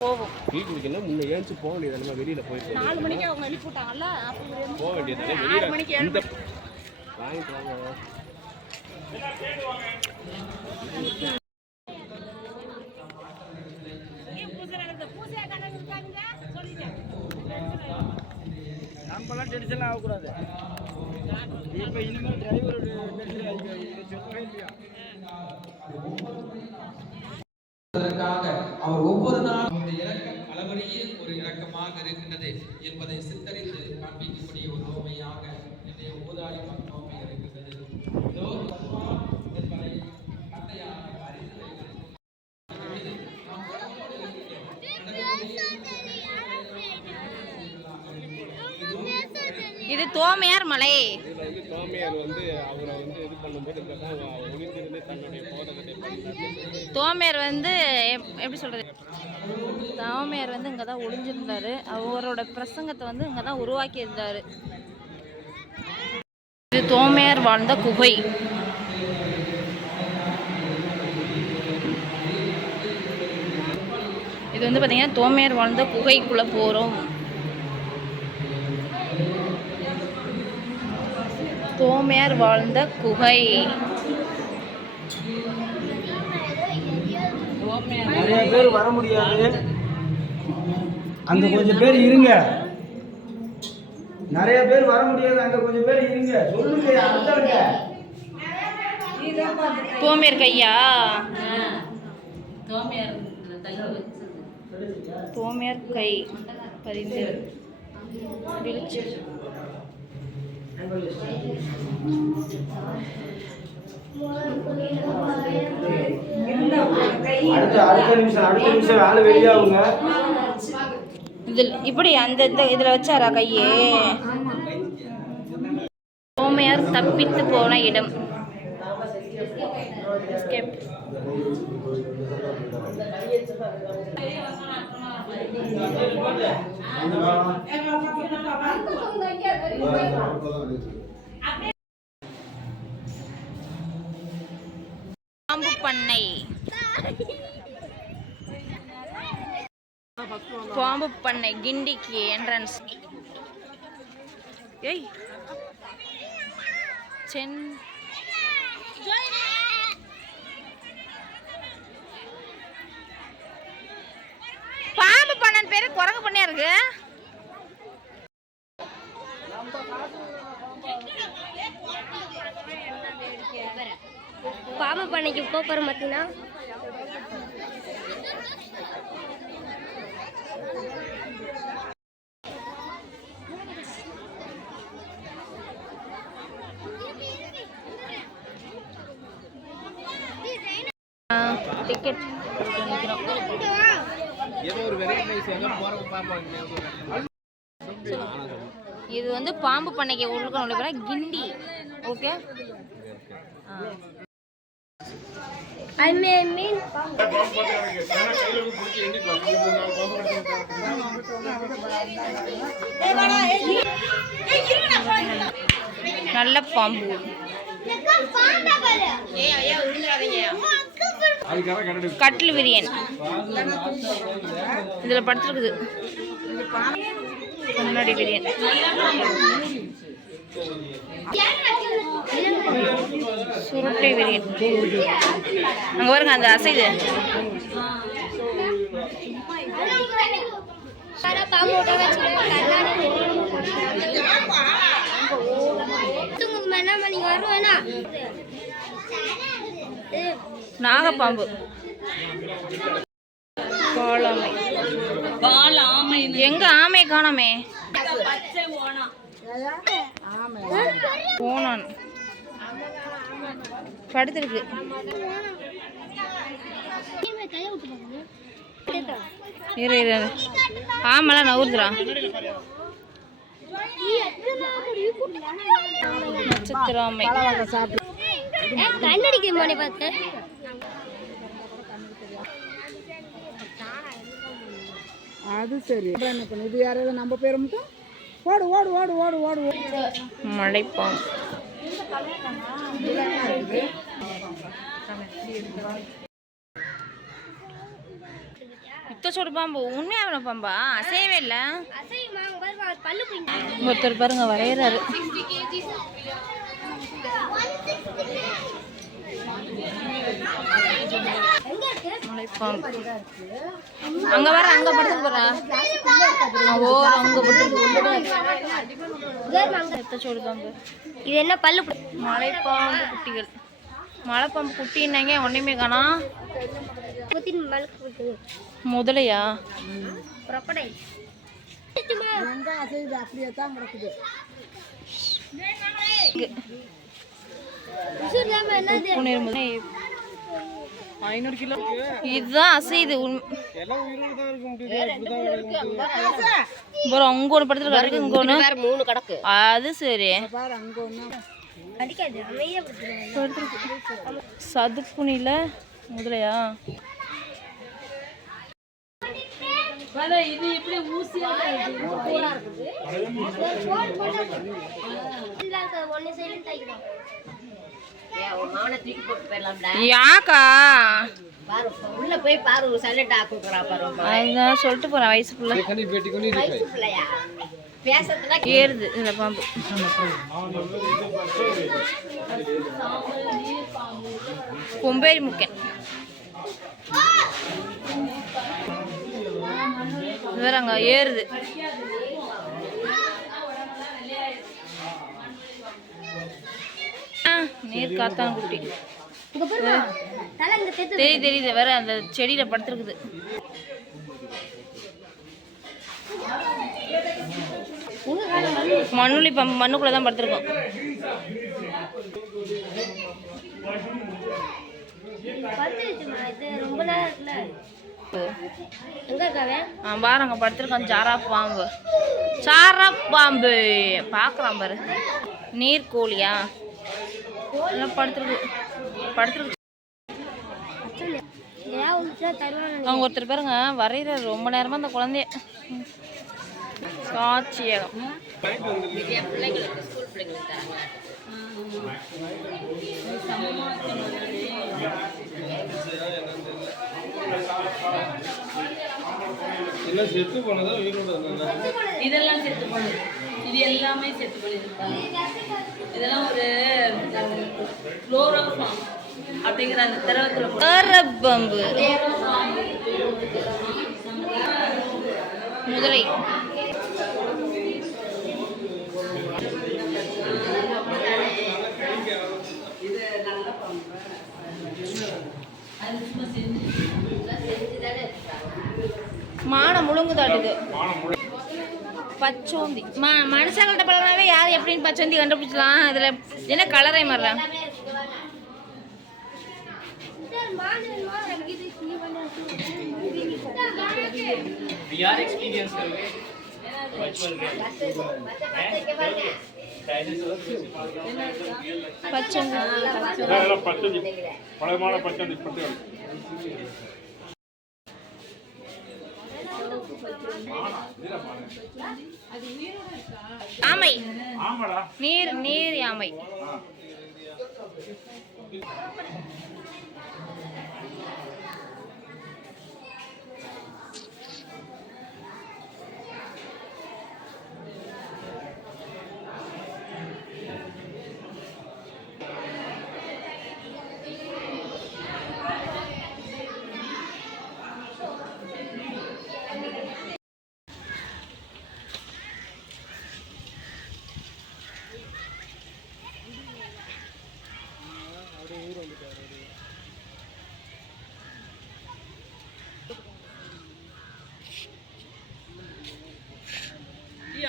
போவோம். வீட்டுக்கு என்ன முன்ன ஏஞ்சி போக வேண்டியது நம்ம வெளியில போயிட்டு நாலு மணிக்கு அவங்க எழுப்பி விட்டாங்கல்ல போக வேண்டியது ஆறு மணிக்கு இந்த வாங்கிட்டு வாங்க. நம்மளாம் டென்ஷன் ஆகக்கூடாது. இப்போ இனிமேல் டிரைவர் சொல்லவே இல்லையா? அதற்காக அவர் ஒவ்வொரு நாளும் அவருடைய இரக்கம் அளவறிய ஒரு இரக்கமாக இருக்கின்றது என்பதை சித்தரித்து காண்பிக்கக்கூடிய ஒரு நோமையாக இன்றைய ஊதாடி நோமை இருக்கின்றது இதோ என்பதை அறிந்து இருக்கிறோம். இது தோமையார் மலை தோமையார் வந்து அவரை வந்து இது பண்ணும்போது இங்க தான் ஒளிந்திருந்து தன்னுடைய போதகத்தை பண்ணி தோமையார் வந்து எப்படி சொல்கிறது தோமையார் வந்து இங்கே தான் ஒளிஞ்சிருந்தார். அவரோட பிரசங்கத்தை வந்து இங்கே தான் உருவாக்கியிருந்தார். இது தோமையார் வாழ்ந்த குகை. இது வந்து பார்த்தீங்கன்னா தோமையார் வாழ்ந்த குகைக்குள்ளே போகிறோம் தோமையார் வாழ்ந்த குகை. நிறைய பேர் வர முடியாது. அந்த கொஞ்சம் பேர் இருங்க. நிறைய பேர் வர முடியாது. அங்க கொஞ்சம் பேர் இருங்க. சொல்லுங்க அர்த்தங்க தோமையார் கையா? தோமையார் கை பதிந்து விழிச்சு இதில் இப்படி அந்த இந்த இதில் வச்சாரா கையே? தோமையார் தப்பித்து போன இடம். Escape. பாம்பு பண்ணை பாம்பு பண்ணை கிண்டிக்கு என்ட்ரன்ஸ் ஏய். சென். பாம்பு பண்ணன் பேரு குரங்கு பண்ணியா இருக்கு? பாம்பு பண்ணைக்கு போக்குவரம் பார்த்தீங்கன்னா டிக்கெட் ஏதோ ஒரு வெரைட்டி ரைஸ் எங்க போறப்ப பாப்பாங்க இது வந்து பாம்பு பண்ணைக்கு உள்ள நுழைவுற கிண்டி. ஓகே ஐ மீன் மீன் நல்ல பாம்பு. கரடு கட்டில் விரியன் இதில் படுத்துருக்குது. முன்னாடி விரியன் சுருட்டை விரியன் அங்கே பாருங்க அந்த அசைது பாம்பு விட்ட வச்சுக்கோங்க என்ன பண்ணி வருவேனா நாகப்பாம்பு. காளாமை எங்க ஆமை காணோமே? போனான் படுத்திருக்கு. இரு இரு. ஆமெல்லாம் நவுறுதுடா. நட்சத்திர ஆமை. கண்ணடிக்க மாட்டே அது சரி. அப்புறம் என்ன பண்ணு இது யாராவது நம்ம பேர் மட்டும்? ஓடு ஓடு ஓடு ஓடு ஓடு ஓடு. மலைப்பாம்பு இத்த ரத்தச்சோடு பாம்பு உண்மையான பாம்பா? அசையவே இல்லை. ஒருத்தர் பாருங்க வரைகிறாரு எங்க மலைப்பாம்பு அங்க வர அங்க படுத்து போறா. ஓ அங்க படுத்து பாம்பு இது என்ன பல்லு மலைப்பாம்பு குட்டிகள். மலைப்பாம்பு குட்டின்னாங்க ஒன்றுமே போயிட்டு முதலையா? அப்படியே தான் கிடக்குது முதலை. ஐநூறு கிலோ இதுதான் அசையுது இருக்க அப்புறம் அங்க ஒன்று இங்க ஒன்று மூணு கிடக்கு. அது சரி. சதுப்புனில முதலையா? ஒன்னு சைலண்ட் ஆகிடும் யாக்கா? உள்ள போய் பாரு சைலண்ட் ஆக்குறா பாரு அதுதான் சொல்லிட்டு போறேன் பேசுறதுல ஏறுது இந்த பாம்பு. கொம்பேரி முக்கன். இது வேற அங்க ஏறுது. நீர் காத்தான் குட்டி. பாருங்க தெரியுது தெரியுது வேற அந்த செடியில படுத்துருக்குது. மண்ணுளி பம்பு மண்ணுக்குள்ள தான் படுத்திருக்கோம். படுத்துருச்சுமா இது ரொம்ப நேரம் இருக்குல்ல. எங்க இருக்காவே? ஆ பாரு அங்க படுத்திருக்கான் சாரா பாம்பு. சாரா பாம்பு. பார்க்கலாம் பாரு. நீர்க்கோழியா? எல்லாம் படுத்துருக்கு. அவங்க ஒருத்தர் பாருங்க வரைகிறார் ரொம்ப நேரமா அந்த குழந்தைய. செத்து போனதா இருந்தாங்க இதெல்லாம் செத்து போனது. இது எல்லாமே செத்து போனது. இதெல்லாம் ஒரு குளோரோஃபார்ம் அப்படிங்கிற அந்த திரவத்துல பாம்பு. முதலை. மானம் முழுங்குதாட்டுக்கு பச்சோந்தி. ம மனுஷங்கள்ட்ட பழகினாவே யார் எப்படின்னு பச்சோந்தி கண்டுபிடிச்சலாம் இதில் என்ன கலரே மாறலாம்? பச்சோந்தி. பழமான பச்சை பட்டு ஆமை. நீர் நீர் யாமை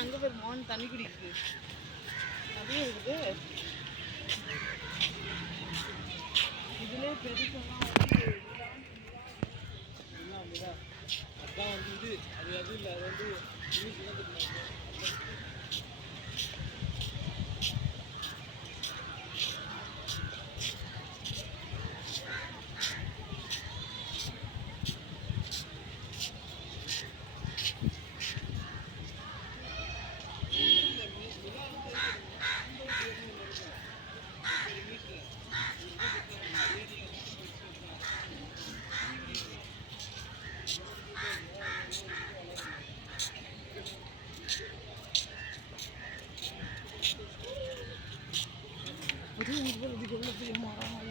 அங்கே போய் மோகன் தண்ணி குடிக்குது. அப்படியே இருக்குது. இதுலேயே பெருசெல்லாம் வந்து அதான் வந்து இது. அது அது இல்லை அது வந்து মারামারি